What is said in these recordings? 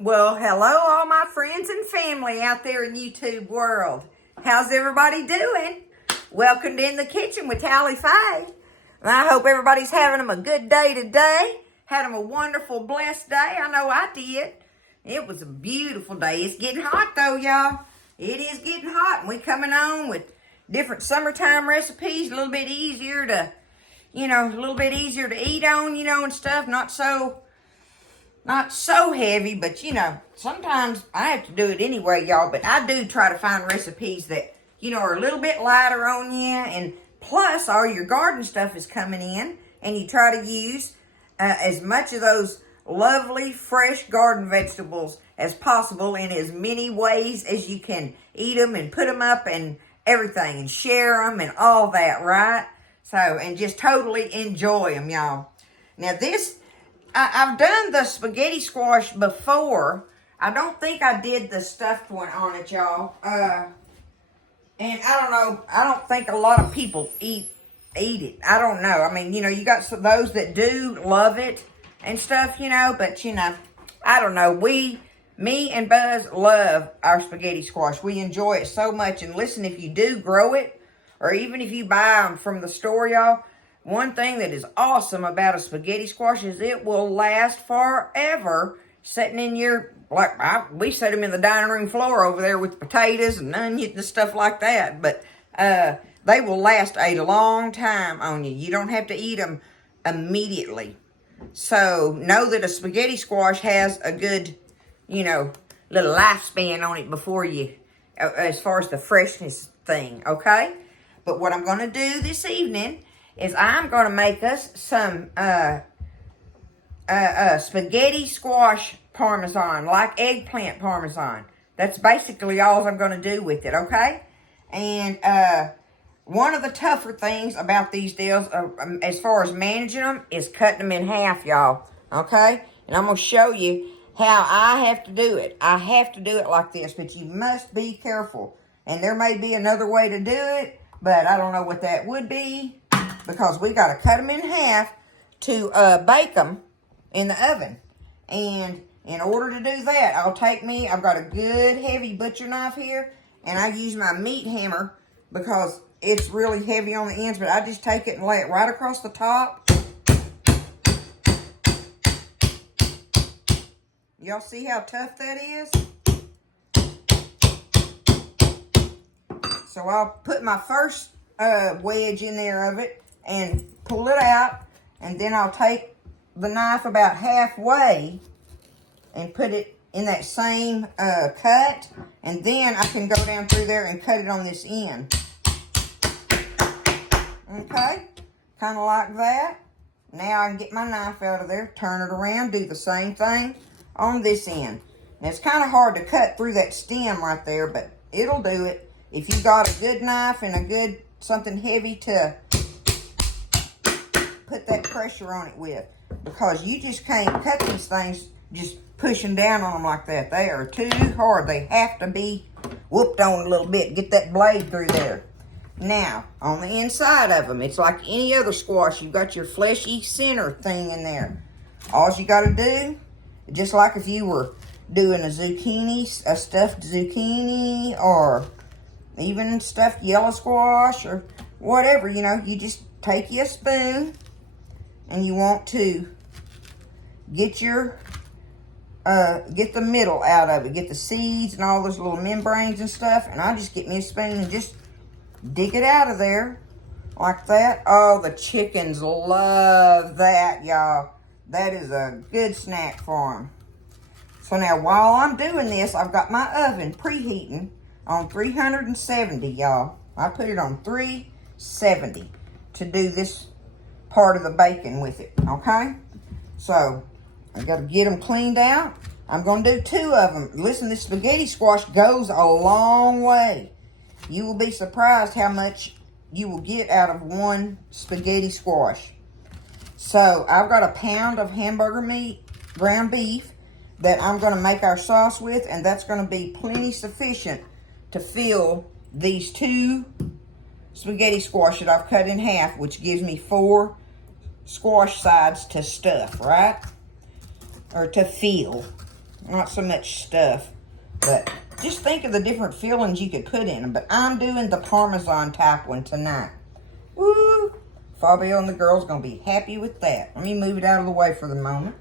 Well, hello, all my friends and family out there in YouTube world. How's everybody doing? Welcome to In the Kitchen with Tally Faye. I hope everybody's having them a good day today. Had them a wonderful, blessed day. I know I did. It was a beautiful day. It's getting hot though, y'all. It is getting hot, and we coming on with different summertime recipes. A little bit easier to, eat on, and stuff. Not so heavy, but sometimes I have to do it anyway, y'all. But I do try to find recipes that, are a little bit lighter on you. And plus, all your garden stuff is coming in. And you try to use as much of those lovely, fresh garden vegetables as possible in as many ways as you can eat them and put them up and everything. And share them and all that, right? So, and just totally enjoy them, y'all. Now, I've done the spaghetti squash before. I don't think I did the stuffed one on it, y'all. And I don't know. I don't think a lot of people eat it. I don't know. I mean, you got those that do love it and stuff, But, I don't know. Me and Buzz love our spaghetti squash. We enjoy it so much. And listen, if you do grow it, or even if you buy them from the store, y'all, one thing that is awesome about a spaghetti squash is it will last forever sitting in your, we set them in the dining room floor over there with potatoes and onions and stuff like that. But they will last a long time on you. You don't have to eat them immediately. So know that a spaghetti squash has a good, little lifespan on it before you, as far as the freshness thing, okay? But what I'm going to do this evening is I'm going to make us some spaghetti squash parmesan, like eggplant parmesan. That's basically all I'm going to do with it, okay? And one of the tougher things about these deals, as far as managing them, is cutting them in half, y'all, okay? And I'm going to show you how I have to do it. I have to do it like this, but you must be careful. And there may be another way to do it, but I don't know what that would be, because we got to cut them in half to bake them in the oven. And in order to do that, I've got a good heavy butcher knife here, and I use my meat hammer because it's really heavy on the ends, but I just take it and lay it right across the top. Y'all see how tough that is? So I'll put my first wedge in there of it and pull it out, and then I'll take the knife about halfway and put it in that same cut, and then I can go down through there and cut it on this end. Okay, kind of like that. Now I can get my knife out of there, turn it around, do the same thing on this end. Now it's kind of hard to cut through that stem right there, but it'll do it if you got a good knife and a good something heavy to put that pressure on it with, because you just can't cut these things just pushing down on them like that. They are too hard. They have to be whooped on a little bit. Get that blade through there. Now, on the inside of them, it's like any other squash. You've got your fleshy center thing in there. All you got to do, just like if you were doing a stuffed zucchini, or even stuffed yellow squash, or whatever, you just take you a spoon, and you want to get the middle out of it. Get the seeds and all those little membranes and stuff. And I just get me a spoon and just dig it out of there like that. Oh, the chickens love that, y'all. That is a good snack for them. So now while I'm doing this, I've got my oven preheating on 370, y'all. I put it on 370 to do this part of the bacon with it, okay? So I got to get them cleaned out. I'm going to do 2 of them. Listen, this spaghetti squash goes a long way. You will be surprised how much you will get out of one spaghetti squash. So I've got a pound of hamburger meat, ground beef, that I'm going to make our sauce with, and that's going to be plenty sufficient to fill these 2 spaghetti squash that I've cut in half, which gives me 4 squash sides to stuff, right? Or to fill. not so much stuff. But just think of the different fillings you could put in them. But I'm doing the Parmesan type one tonight. Woo! Fabio and the girls going to be happy with that. Let me move it out of the way for the moment.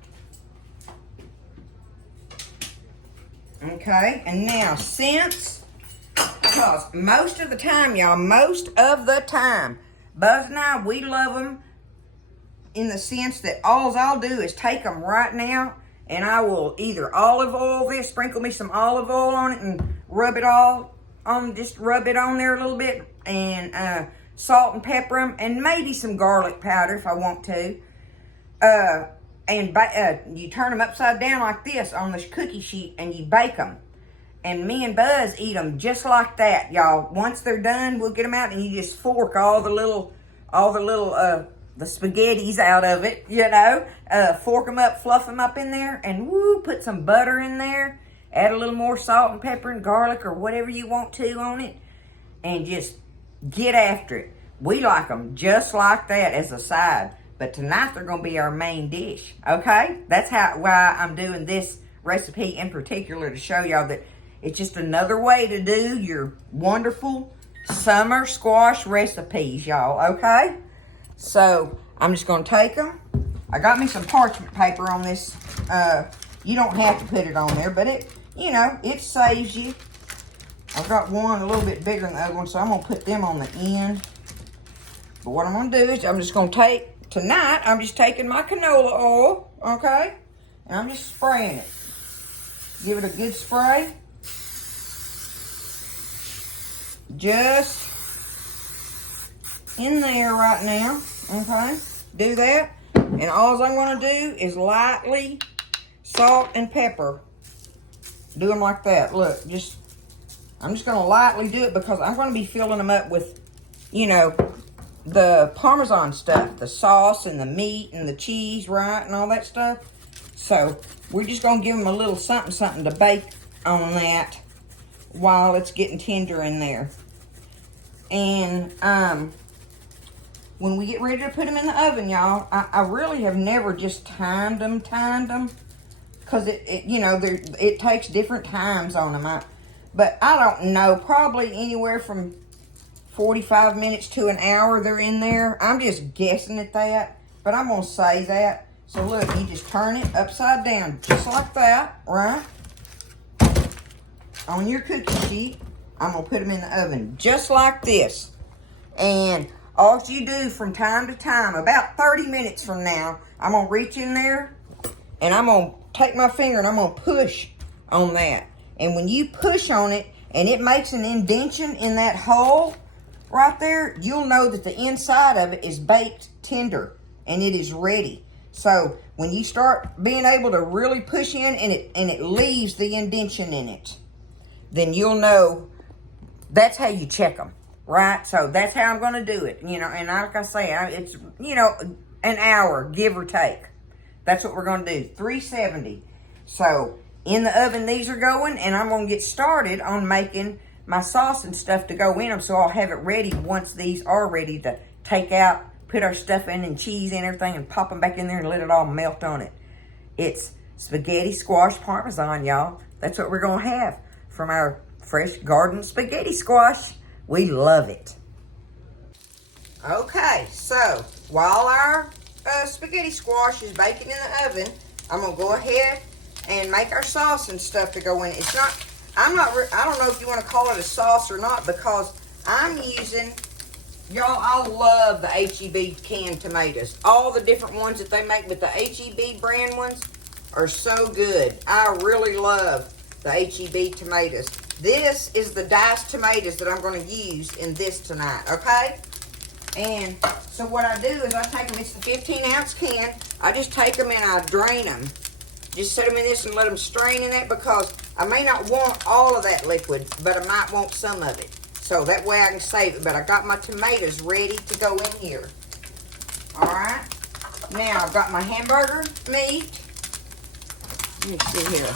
Okay, and now because most of the time, y'all, most of the time, Buzz and I, we love them in the sense that all I'll do is take them right now and I will either olive oil this, sprinkle me some olive oil on it and rub it all on, just rub it on there a little bit and salt and pepper them and maybe some garlic powder if I want to. And you turn them upside down like this on this cookie sheet and you bake them. And me and Buzz eat them just like that, y'all. Once they're done, we'll get them out and you just fork all the little the spaghettis out of it, you know. Fork them up, fluff them up in there, and woo, put some butter in there. Add a little more salt and pepper and garlic or whatever you want to on it. And just get after it. We like them just like that as a side. But tonight they're going to be our main dish, okay? That's why I'm doing this recipe in particular, to show y'all that it's just another way to do your wonderful summer squash recipes, y'all, okay? So I'm just going to take them. I got me some parchment paper on this. You don't have to put it on there, but it, you know, it saves you. I've got one a little bit bigger than the other one, so I'm going to put them on the end. But what I'm going to do is I'm just going to take, tonight, I'm just taking my canola oil, okay? And I'm just spraying it. Give it a good spray. Just in there right now, okay? Do that. And all I'm going to do is lightly salt and pepper. Do them like that. Look, I'm just going to lightly do it because I'm going to be filling them up with, you know, the Parmesan stuff, the sauce and the meat and the cheese, right, and all that stuff. So we're just going to give them a little something to bake on that while it's getting tender in there. And when we get ready to put them in the oven, y'all, I really have never just timed them, because it you know, it takes different times on them. But I don't know, probably anywhere from 45 minutes to an hour they're in there. I'm just guessing at that, but I'm going to say that. So look, you just turn it upside down, just like that, right? On your cookie sheet, I'm going to put them in the oven, just like this. And all you do from time to time, about 30 minutes from now, I'm going to reach in there, and I'm going to take my finger, and I'm going to push on that. And when you push on it, and it makes an indentation in that hole, right there, you'll know that the inside of it is baked tender and it is ready. So when you start being able to really push in and it leaves the indentation in it, then you'll know. That's how you check them, right? So that's how I'm going to do it, you know. And like I say, it's, you know, an hour, give or take. That's what we're going to do, 370. So in the oven these are going, and I'm going to get started on making my sauce and stuff to go in them, so I'll have it ready once these are ready to take out, put our stuff in and cheese and everything, and pop them back in there and let it all melt on it. It's spaghetti squash parmesan, y'all. That's what we're going to have from our fresh garden spaghetti squash. We love it. Okay, so while our spaghetti squash is baking in the oven, I'm going to go ahead and make our sauce and stuff to go in. It's not... I don't know if you want to call it a sauce or not, because I'm using, y'all, I love the H-E-B canned tomatoes. All the different ones that they make, but the H-E-B brand ones are so good. I really love the H-E-B tomatoes. This is the diced tomatoes that I'm going to use in this tonight, okay? And so what I do is I take them, it's the 15-ounce can. I just take them and I drain them. Just set them in this and let them strain in that, because I may not want all of that liquid, but I might want some of it. So that way I can save it. But I got my tomatoes ready to go in here. Alright. Now I've got my hamburger meat. Let me see here.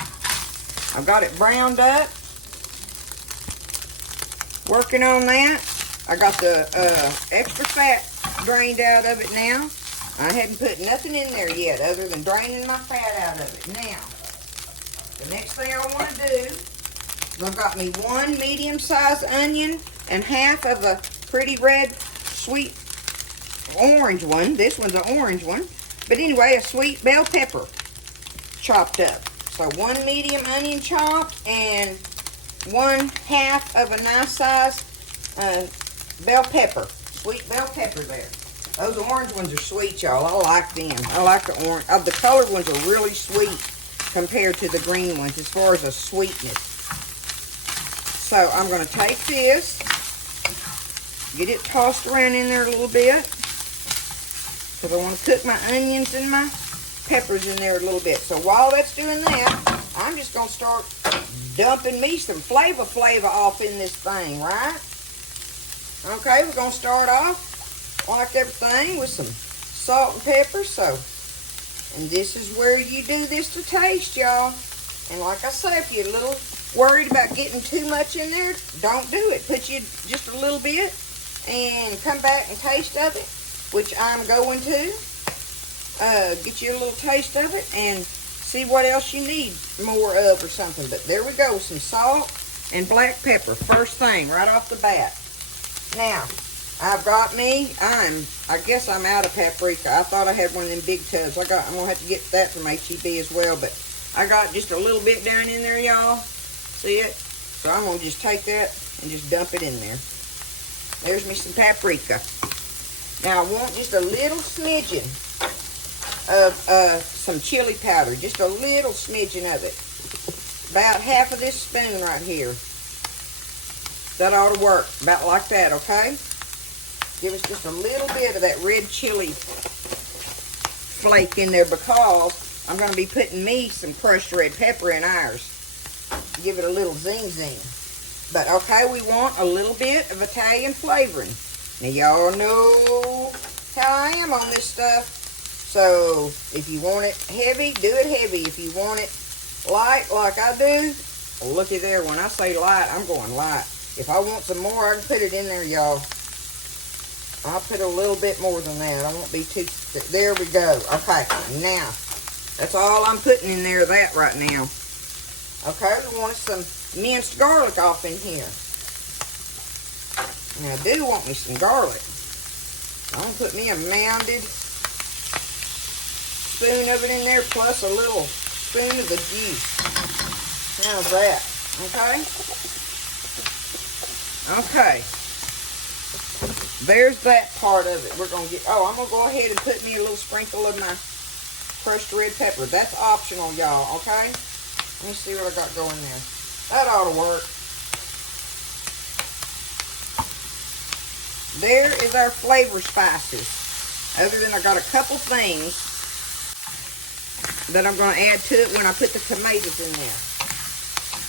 I've got it browned up. Working on that. I got the extra fat drained out of it now. I hadn't put nothing in there yet other than draining my fat out of it. Now, The next thing I want to do is I've got me 1 medium-sized onion and half of a pretty red, sweet orange one. This one's an orange one. But anyway, a sweet bell pepper chopped up. So 1 medium onion chopped and 1/2 of a nice size bell pepper. Sweet bell pepper there. Those orange ones are sweet, y'all. I like them. I like the orange. The colored ones are really sweet compared to the green ones as far as a sweetness. So I'm going to take this, get it tossed around in there a little bit, because I want to cook my onions and my peppers in there a little bit. So while that's doing that, I'm just going to start dumping me some flavor off in this thing, right? Okay, we're going to start off like everything with some salt and pepper. And this is where you do this to taste, y'all. And like I say, if you're a little worried about getting too much in there, don't do it. Put you just a little bit and come back and taste of it, which I'm going to. Get you a little taste of it and see what else you need more of or something. But there we go, some salt and black pepper. First thing, right off the bat. Now, I've got me, I guess I'm out of paprika. I thought I had one of them big tubs. I'm going to have to get that from H-E-B as well. But I got just a little bit down in there, y'all. See it? So I'm going to just take that and just dump it in there. There's me some paprika. Now, I want just a little smidgen of some chili powder. Just a little smidgen of it. About half of this spoon right here. That ought to work. About like that, okay? Give us just a little bit of that red chili flake in there, because I'm going to be putting me some crushed red pepper in ours. Give it a little zing. But okay, we want a little bit of Italian flavoring. Now y'all know how I am on this stuff. So if you want it heavy, do it heavy. If you want it light like I do, well, looky there. When I say light, I'm going light. If I want some more, I can put it in there, y'all. I'll put a little bit more than that. I won't be too... There we go. Okay, now, that's all I'm putting in there, that right now. Okay, we want some minced garlic off in here. Now, I do want me some garlic. I'm going to put me a mounded spoon of it in there, plus a little spoon of the juice. How's that? Okay? Okay. There's that part of it. We're going to get... Oh, I'm going to go ahead and put me a little sprinkle of my crushed red pepper. That's optional, y'all, okay? Let me see what I got going there. That ought to work. There is our flavor spices. Other than I got a couple things that I'm going to add to it when I put the tomatoes in there.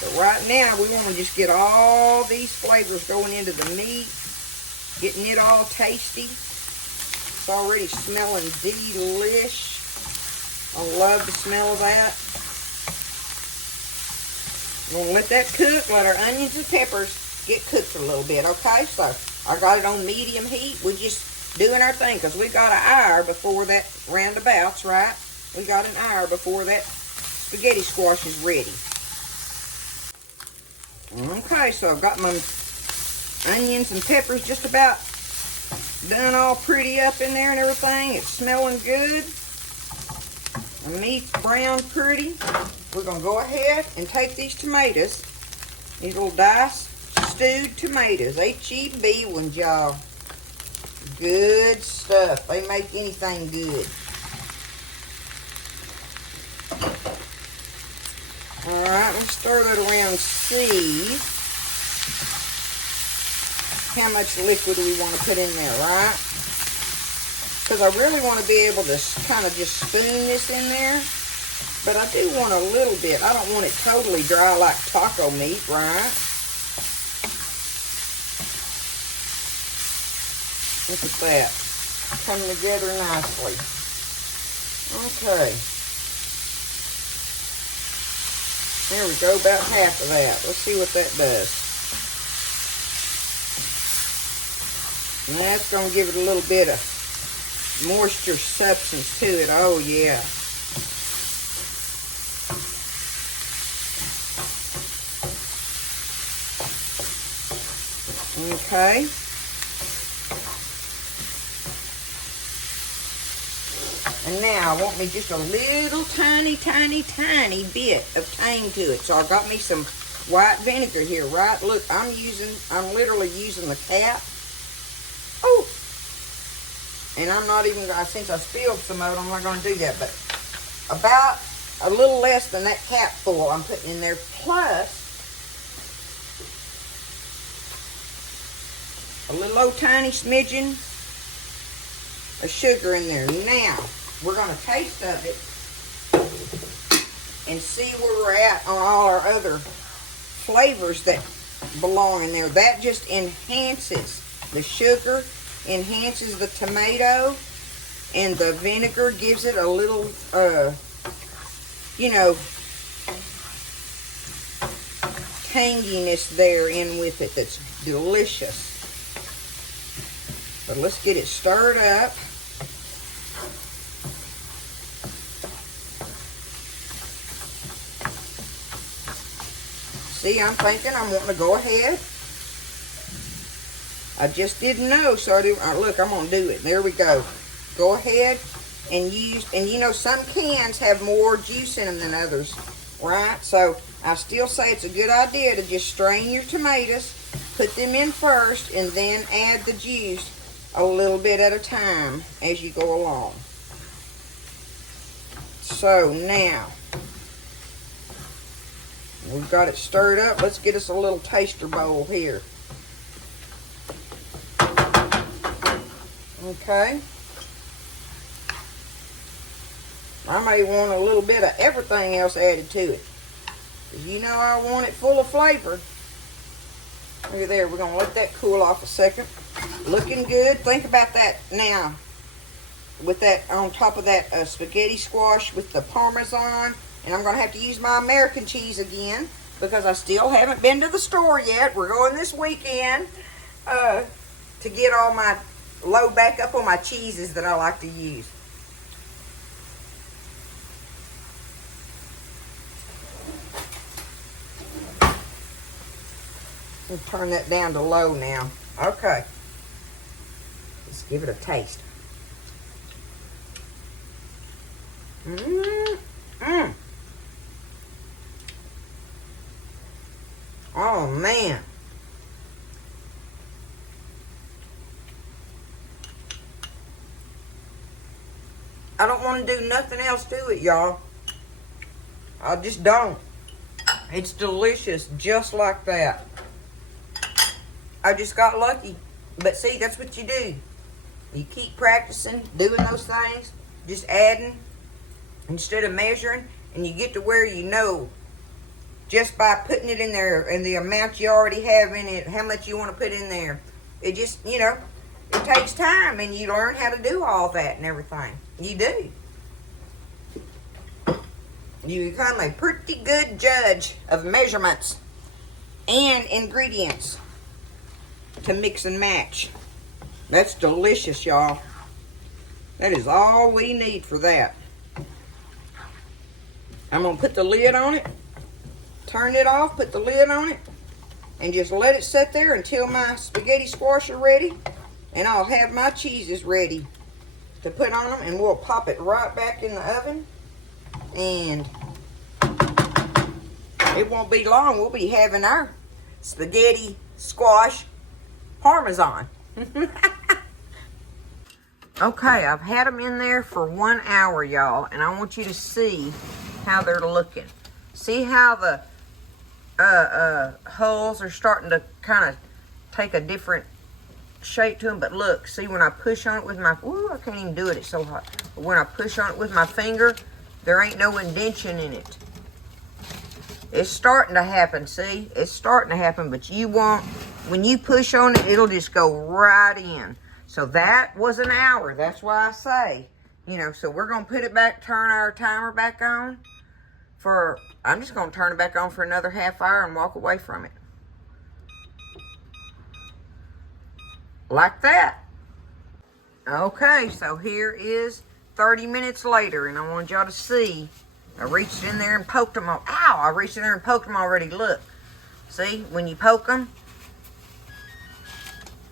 But right now, we want to just get all these flavors going into the meat. Getting it all tasty. It's already smelling delish. I love the smell of that. We're going to let that cook. Let our onions and peppers get cooked a little bit, okay? So, I got it on medium heat. We're just doing our thing, because we got an hour before that roundabouts, right? We got an hour before that spaghetti squash is ready. Okay, so I've got my onions and peppers just about done all pretty up in there and everything. It's smelling good. The meat's browned pretty. We're going to go ahead and take these tomatoes, these little diced stewed tomatoes, H-E-B ones, y'all. Good stuff. They make anything good. Alright, let's stir that around and see how much liquid we want to put in there, right? Because I really want to be able to kind of just spoon this in there. But I do want a little bit. I don't want it totally dry like taco meat, right? Look at that. Coming together nicely. Okay. There we go, about half of that. Let's see what that does. And that's going to give it a little bit of moisture substance to it. Oh, yeah. Okay. And now I want me just a little tiny bit of tang to it. So I got me some white vinegar here, right? Look, I'm literally using the cap. Oh! And I'm not even, since I spilled some of it, I'm not going to do that. But about a little less than that cap full I'm putting in there. Plus a little old tiny smidgen of sugar in there. Now, we're going to taste of it and see where we're at on all our other flavors that belong in there. That just enhances the sugar, enhances the tomato, and the vinegar gives it a little, tanginess there in with it that's delicious. But let's get it stirred up. See, I'm thinking I'm wanting to go ahead. I just didn't know, so look, I'm going to do it. There we go. Go ahead and use, and some cans have more juice in them than others, right? So I still say it's a good idea to just strain your tomatoes, put them in first, and then add the juice a little bit at a time as you go along. So now, we've got it stirred up. Let's get us a little taster bowl here. Okay. I may want a little bit of everything else added to it. I want it full of flavor. Look at there. We're going to let that cool off a second. Looking good. Think about that now. With that on top of that spaghetti squash with the parmesan. And I'm going to have to use my American cheese again because I still haven't been to the store yet. We're going this weekend to get all my, load back up on my cheeses that I like to use. We'll turn that down to low now. Okay. Let's give it a taste. Oh, man. I don't want to do nothing else to it, y'all. I just don't. It's delicious just like that. I just got lucky. But see, that's what you do. You keep practicing, doing those things, just adding instead of measuring, and you get to where you know just by putting it in there and the amount you already have in it, how much you want to put in there. It just, it takes time, and you learn how to do all that and everything. You do. You become a pretty good judge of measurements and ingredients to mix and match. That's delicious, y'all. That is all we need for that. I'm going to put the lid on it, turn it off, put the lid on it, and just let it sit there until my spaghetti squash are ready, and I'll have my cheeses ready to put on them, and we'll pop it right back in the oven, and it won't be long. We'll be having our spaghetti squash parmesan. Okay, I've had them in there for 1 hour, y'all, and I want you to see how they're looking. See how the hulls are starting to kind of take a different shape to them. But look, see, when I push on it with my, ooh, I can't even do it, it's so hot. But when I push on it with my finger, there ain't no indention in it. It's starting to happen, see? It's starting to happen, but you won't, when you push on it, it'll just go right in. So that was an hour. That's why I say, so we're going to put it back, turn our timer back on for, I'm just going to turn it back on for another half hour and walk away from it. Like that. Okay, so here is 30 minutes later, and I want y'all to see. I reached in there and poked them all. Ow! I reached in there and poked them already. Look. See, when you poke them,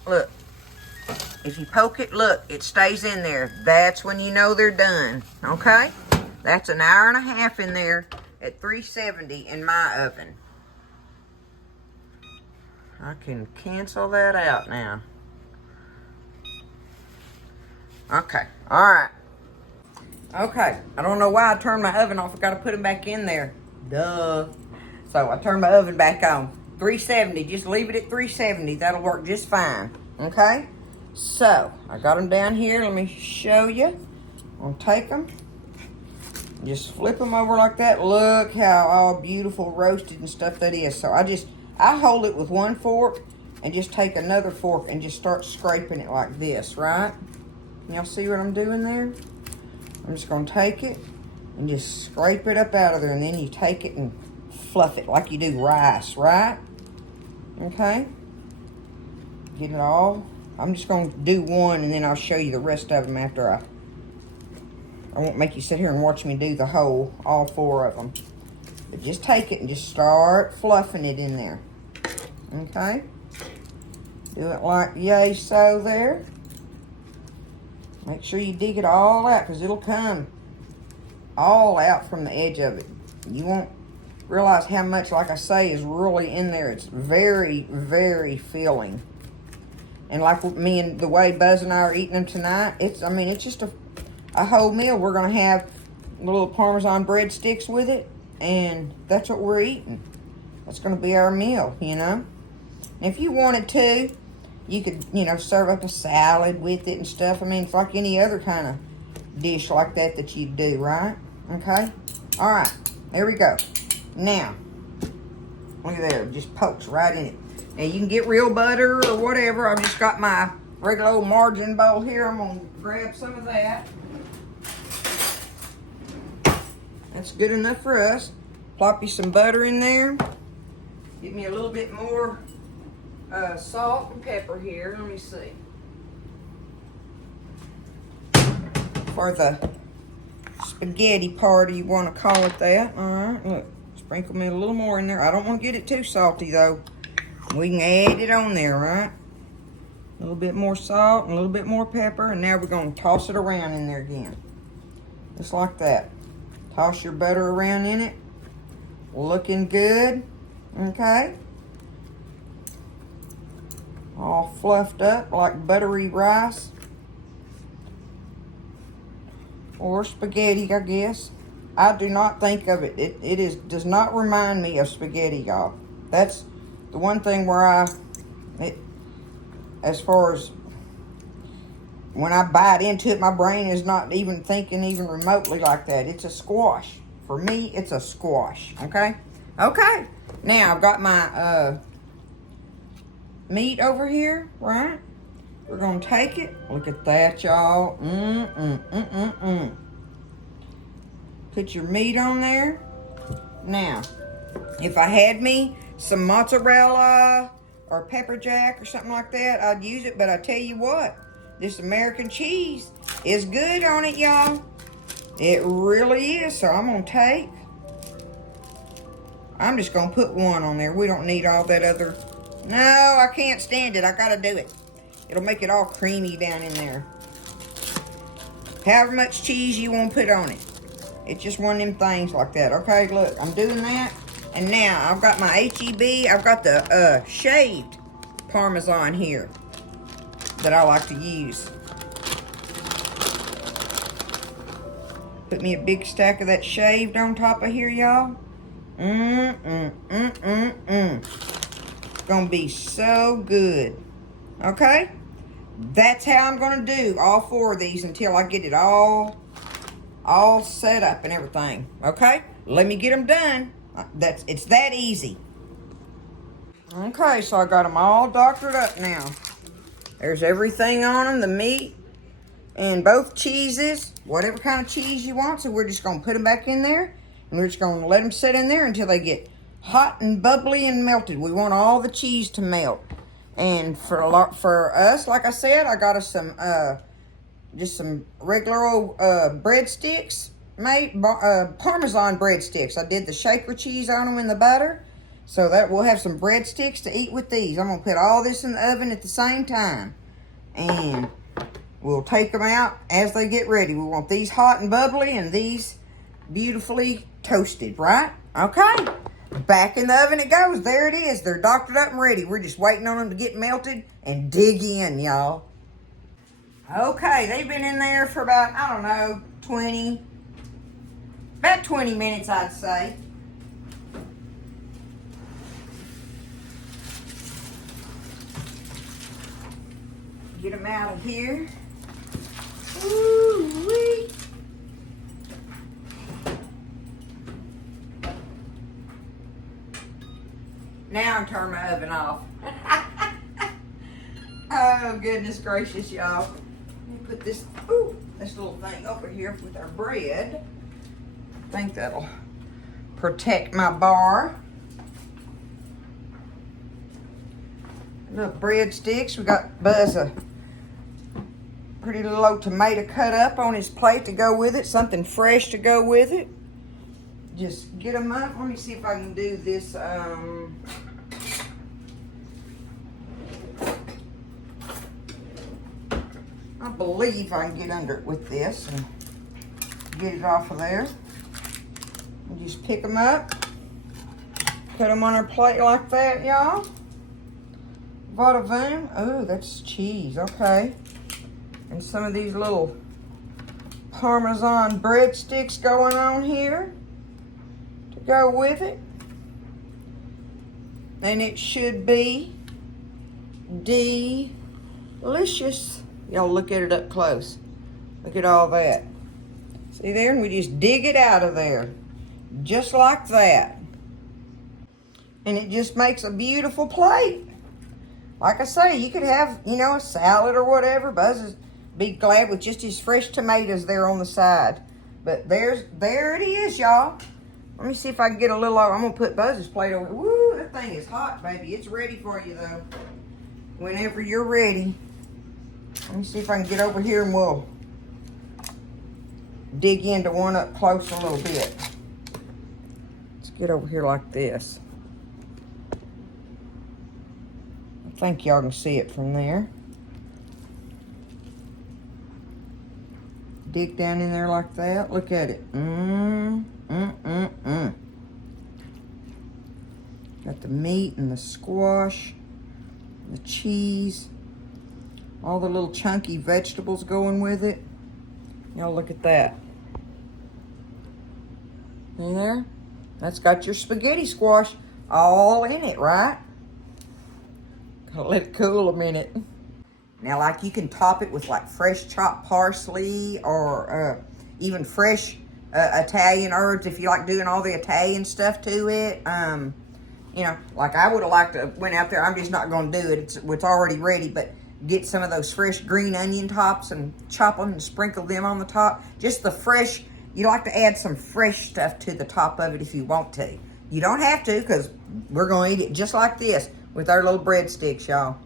Look. If you poke it, look, it stays in there. That's when you know they're done, okay? That's an hour and a half in there at 370 in my oven. I can cancel that out now. Okay, all right. Okay, I don't know why I turned my oven off. I got to put them back in there. Duh. So I turned my oven back on. 370, just leave it at 370. That'll work just fine, okay? So, I got them down here. Let me show you. I'm going to take them. Just flip them over like that. Look how all beautiful roasted and stuff that is. So, I hold it with one fork and just take another fork and just start scraping it like this, right? Y'all see what I'm doing there? I'm just going to take it and just scrape it up out of there. And then you take it and fluff it like you do rice, right? Okay? Get it all. I'm just going to do one, and then I'll show you the rest of them after I won't make you sit here and watch me do the whole, all four of them. But just take it and just start fluffing it in there. Okay? Do it like yay so there. Make sure you dig it all out, because it'll come all out from the edge of it. You won't realize how much, like I say, is really in there. It's very, very filling. And like me and the way Buzz and I are eating them tonight, it's just a whole meal. We're going to have little Parmesan breadsticks with it, and that's what we're eating. That's going to be our meal, you know. And if you wanted to, you could, serve up a salad with it and stuff. I mean, it's like any other kind of dish like that you do, right? Okay? All right, there we go. Now, look at there, it just pokes right in it. Now, you can get real butter or whatever. I've just got my regular old margarine bowl here. I'm going to grab some of that. That's good enough for us. Plop you some butter in there. Give me a little bit more salt and pepper here. Let me see. For the spaghetti part, you want to call it that. All right, look. Sprinkle me a little more in there. I don't want to get it too salty, though. We can add it on there, right? A little bit more salt and a little bit more pepper. And now we're going to toss it around in there again. Just like that. Toss your butter around in it. Looking good. Okay. All fluffed up like buttery rice. Or spaghetti, I guess. I do not think of it. It does not remind me of spaghetti, y'all. That's the one thing where as far as when I bite into it, my brain is not even thinking even remotely like that. It's a squash. For me, it's a squash, okay? Okay. Now, I've got my meat over here, right? We're going to take it. Look at that, y'all. Put your meat on there. Now, if I had me some mozzarella or pepper jack or something like that, I'd use it. But I tell you what, this American cheese is good on it, y'all. It really is. So I'm going to I'm just going to put one on there. We don't need all that other. No, I can't stand it. I got to do it. It'll make it all creamy down in there. However much cheese you want to put on it. It's just one of them things like that. Okay, look, I'm doing that. And now, I've got my H-E-B. I've got the shaved Parmesan here that I like to use. Put me a big stack of that shaved on top of here, y'all. It's gonna be so good. Okay? That's how I'm gonna do all four of these until I get it all set up and everything. Okay? Let me get them done. It's that easy. Okay, so I got them all doctored up now. There's everything on them, the meat and both cheeses, whatever kind of cheese you want. So we're just going to put them back in there, and we're just going to let them sit in there until they get hot and bubbly and melted. We want all the cheese to melt. And for us, like I said, I got us some just some regular old breadsticks, made Parmesan breadsticks. I did the shaker cheese on them in the butter. So that we'll have some breadsticks to eat with these. I'm going to put all this in the oven at the same time. And we'll take them out as they get ready. We want these hot and bubbly and these beautifully toasted, right? Okay. Back in the oven it goes. There it is. They're doctored up and ready. We're just waiting on them to get melted and dig in, y'all. Okay, they've been in there for about, I don't know, about 20 minutes, I'd say. Get them out of here. Ooh-wee. Now I'm turning my oven off. Oh, goodness gracious, y'all. Let me put this little thing over here with our bread. I think that'll protect my bar. Little breadsticks. We got Buzz a pretty little old tomato cut up on his plate to go with it. Something fresh to go with it. Just get them up. Let me see if I can do this. I believe I can get under it with this and get it off of there. And just pick them up. Put them on our plate like that, y'all. Vada voom. Oh, that's cheese. Okay. And some of these little parmesan breadsticks going on here to go with it. And it should be delicious. Y'all look at it up close. Look at all that. See there? And we just dig it out of there. Just like that. And it just makes a beautiful plate. Like I say, you could have, you know, a salad or whatever. Buzz is be glad with just his fresh tomatoes there on the side. But there it is, y'all. Let me see if I can get a little over. I'm going to put Buzz's plate over. Woo, that thing is hot, baby. It's ready for you, though. Whenever you're ready. Let me see if I can get over here and we'll dig into one up close a little bit. Let's get over here like this. I think y'all can see it from there. Dig down in there like that. Look at it. Got the meat and the squash, the cheese, all the little chunky vegetables going with it. Y'all look at that. In there? That's got your spaghetti squash all in it, right? Gotta let it cool a minute. Now, like, you can top it with, like, fresh chopped parsley or even fresh Italian herbs if you like doing all the Italian stuff to it. You know, like I would have liked to went out there. I'm just not going to do it. It's already ready, but get some of those fresh green onion tops and chop them and sprinkle them on the top. Just the fresh, you like to add some fresh stuff to the top of it if you want to. You don't have to, because we're going to eat it just like this with our little breadsticks, y'all.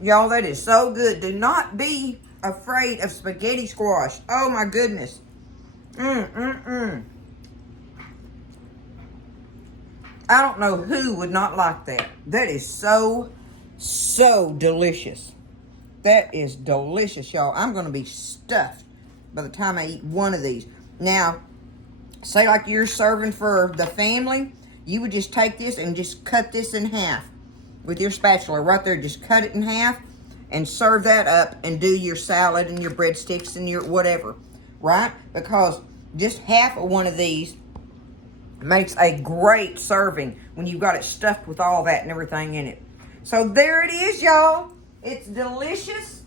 Y'all, that is so good. Do not be afraid of spaghetti squash. Oh my goodness. I don't know who would not like that. That is so delicious. That is delicious, y'all. I'm going to be stuffed by the time I eat one of these. Now, say like you're serving for the family, you would just take this and just cut this in half with your spatula right there. Just cut it in half and serve that up and do your salad and your breadsticks and your whatever, right? Because just half of one of these makes a great serving when you've got it stuffed with all that and everything in it. So there it is, y'all. It's delicious.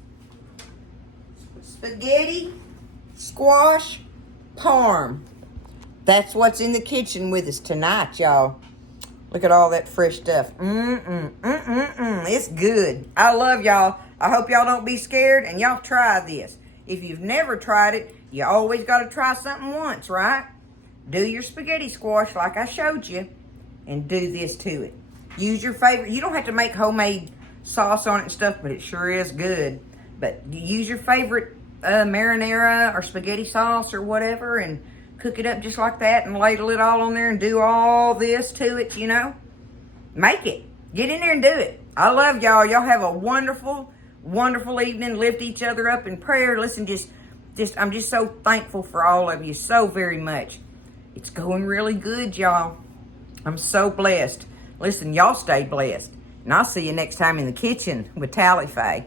Spaghetti, squash, parm. That's what's in the kitchen with us tonight, y'all. Look at all that fresh stuff. It's good. I love y'all. I hope y'all don't be scared and y'all try this. If you've never tried it, you always got to try something once, right? Do your spaghetti squash like I showed you and do this to it. Use your favorite. You don't have to make homemade sauce on it and stuff, but it sure is good. But use your favorite marinara or spaghetti sauce or whatever and cook it up just like that and ladle it all on there and do all this to it, you know. Make it. Get in there and do it. I love y'all. Y'all have a wonderful, wonderful evening. Lift each other up in prayer. Listen, I'm just so thankful for all of you so very much. It's going really good, y'all. I'm so blessed. Listen, y'all stay blessed. And I'll see you next time in the kitchen with Tally Faye.